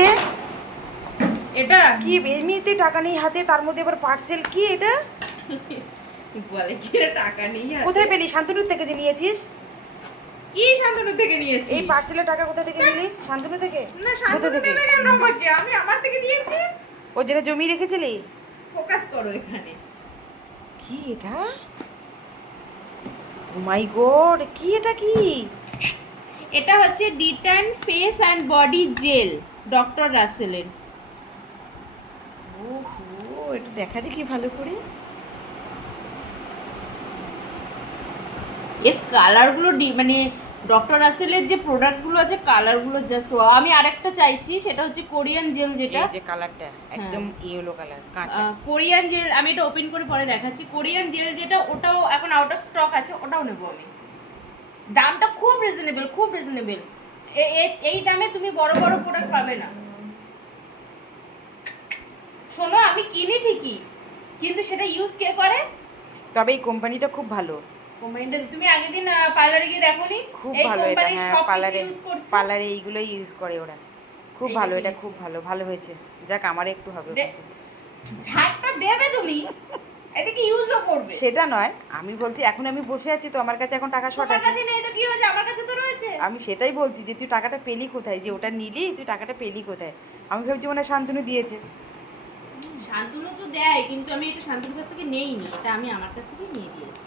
রে এটা কি এমনিতে টাকা নেই হাতে, তার মধ্যে আবার পার্সেল কি এটা? বলে কি টাকা নেই হাতে? কোথায় পেলি? শান্তনুর থেকে যে নিয়েছিস? কি শান্তনু থেকে নিয়েছিস? এই পার্সেলের টাকা কোথা থেকে নিলি? শান্তনু থেকে? না শান্তনু দেবে কেন আমাকে? আমি আমার থেকে দিয়েছি। ও যেটা জমি রেখেছিলি? ফোকাস করো এখানে। কি এটা? ও মাই গড, কি এটা কি? এটা হচ্ছে D tan face and body gel doctor রাসেলের। ওহো, এটা দেখা দেখি ভালো করে। এর কালারগুলো মানে ডক্টর রাসেলের যে প্রোডাক্টগুলো আছে কালারগুলো জাস্ট আমি আরেকটা চাইছি, সেটা হচ্ছে কোরিয়ান জেল, যেটা এই যে কালারটা একদম ইয়েলো কালার কাঁচা। Korean gel. আমি এটা ওপেন করে পরে দেখাচ্ছি। কোরিয়ান জেল যেটা, ওটাও এখন আউট অফ স্টক আছে, ওটাও নেব আমি। দামটা খুব রিজনেবল, খুব রিজনেবল। এই দামে তুমি বড় বড় প্রোডাক্ট পাবে না। শোনো, আমি কিনি ঠিকই, কিন্তু সেটা ইউজ কে করে? তবে এই কোম্পানিটা খুব ভালো। কোম্পানিটা তুমি আগের দিন পার্লারে গিয়ে দেখোনি? খুব এই ভালো এটা। কোম্পানির হ্যাঁ, সব পার্লারে ইউজ করছে। পার্লারে এইগুলোই ইউজ করে ওরা। খুব এইটা ভালো, এটা কিনেছি। খুব ভালো, ভালো হয়েছে। যাক, আমার একটু হবে। ঝাড়টা দেবে তুমি, এদিকে ইউজও করবে। সেটা নয়, আমি বলছি এখন আমি বসে আছি তো, আমার কাছে এখন টাকা শর্ট তোমার আছে। কাছে নেই তো কি হয়েছে, আমার কাছে তো রয়েছে। আমি সেটাই বলছি যে তুই টাকাটা পেলি কোথায়, যে ওটা নিলি, তুই টাকাটা পেলি কোথায়? আমি ভাবছি মানে শান্তনু দিয়েছে। শান্তনু তো দেয়, কিন্তু আমি এটা শান্তনুর কাছ থেকে নেইনি, এটা আমি আমার কাছ থেকে নিয়ে দিয়েছি।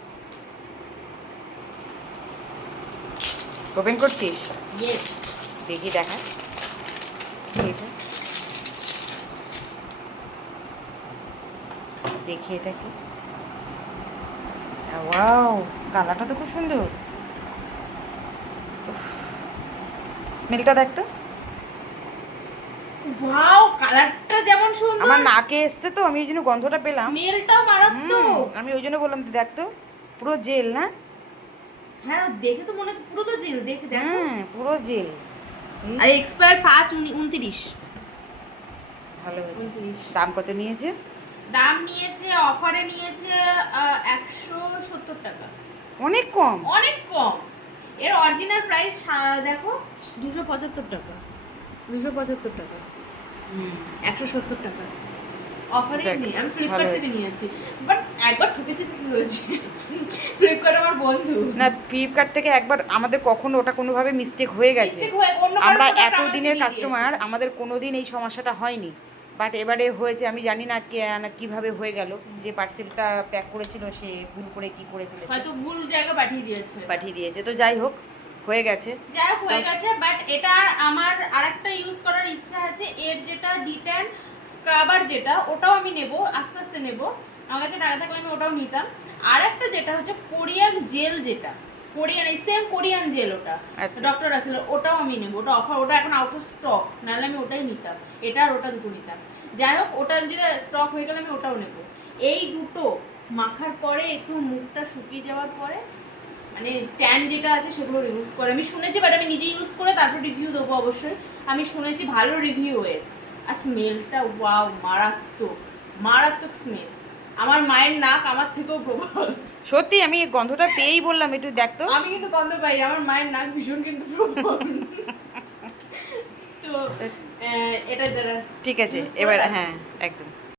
ওপেন করছিস? ইয়েস। দেখি দেখা কি এটা, দেখি এটা কি। ওয়াও, কালারটা তো খুব সুন্দর। স্মেলটা দেখ তো। ওয়াও, কালারটা যেমন সুন্দর, আমার নাকে এসছে তো, আমি ওই জন্য গন্ধটা পেলাম। স্মেলটাও মারাত্মক। আমি ওই জন্য বললাম, তুই দেখ তো, পুরো জেল না? হ্যাঁ, দেখে তো মনে হচ্ছে পুরো তো জেল, দেখে দেখো। হ্যাঁ, পুরো জেল। আর এক্সপায়ার 5/29। ভালো হয়েছে। 29। দাম কত নিয়েছে? দাম নিয়েছে, অফারে নিয়েছে 170 টাকা। অনেক কম। অনেক কম। এর অরিজিনাল প্রাইস দেখো 275 টাকা। 275 টাকা। 170 টাকা। অফারে যাক, নেই। আমি ভালো ফ্লিপকার্ট থেকে হয়েছে। নিয়েছি। বাট একবার ঠকেছি তো কি হয়েছে? ফ্লিপকার্ট আমার বন্ধু। না, ফ্লিপকার্ট থেকে একবার আমাদের কখনো ওটা কোনোভাবে মিস্টেক হয়ে গেছে। Mistake হয়ে অন্য কারো আমরা product এত আমাদের দিনের দিয়ে কাস্টমার, আমাদের কোনোদিন এই সমস্যাটা হয়নি, বাট এবারে হয়েছে। আমি জানি না কিভাবে হয়ে গেল, যে পার্সেলটা প্যাক করেছিল সে ভুল করে কি করে ফেলেছে, হয়তো ভুল জায়গা পাঠিয়ে দিয়েছে। তো যাই হোক, হয়ে গেছে। যাই হোক, হয়ে গেছে। বাট এটা আমার আরেকটা ইউজ করার ইচ্ছা আছে। এর যেটা ডিট্যান স্ক্রাবার, যেটা ওটাও আমি নেব, আস্তে আস্তে নেব। আমার কাছে টাকা থাকলে আমি ওটাও নিতাম। আর একটা যেটা হচ্ছে কোরিয়ান জেল, যেটা কোরিয়ান, সেম কোরিয়ান জেল, ওটা আচ্ছা। ডক্টর রাসেল, ওটাও আমি নেব। ওটা অফার, ওটা এখন আউট অফ স্টক, নাহলে আমি ওটাই নিতাম। এটা আর ওটা দুটো নিতাম। যাই হোক, ওটা যদি স্টক হয়ে গেলে আমি ওটাও নেব। এই দুটো মাখার পরে একটু মুখটা শুকিয়ে যাওয়ার পরে, মানে ট্যান যেটা আছে সেগুলো রিমুভ করে, আমি শুনেছি। বাট আমি নিজে ইউজ করে তারপর রিভিউ দেবো অবশ্যই। আমি শুনেছি ভালো রিভিউ এর। আর স্মেলটা ওয়াও, মারাত্মক, মারাত্মক স্মেল। আমার মায়ের নাক আমার থেকেও প্রবল। সত্যি আমি গন্ধটা পেয়েই বললাম একটু দেখ তো। আমি কিন্তু গন্ধ পাই, আমার মায়ের নাক ভীষণ কিন্তু প্রবল। তো এটা ঠিক আছে এবার, হ্যাঁ একদম।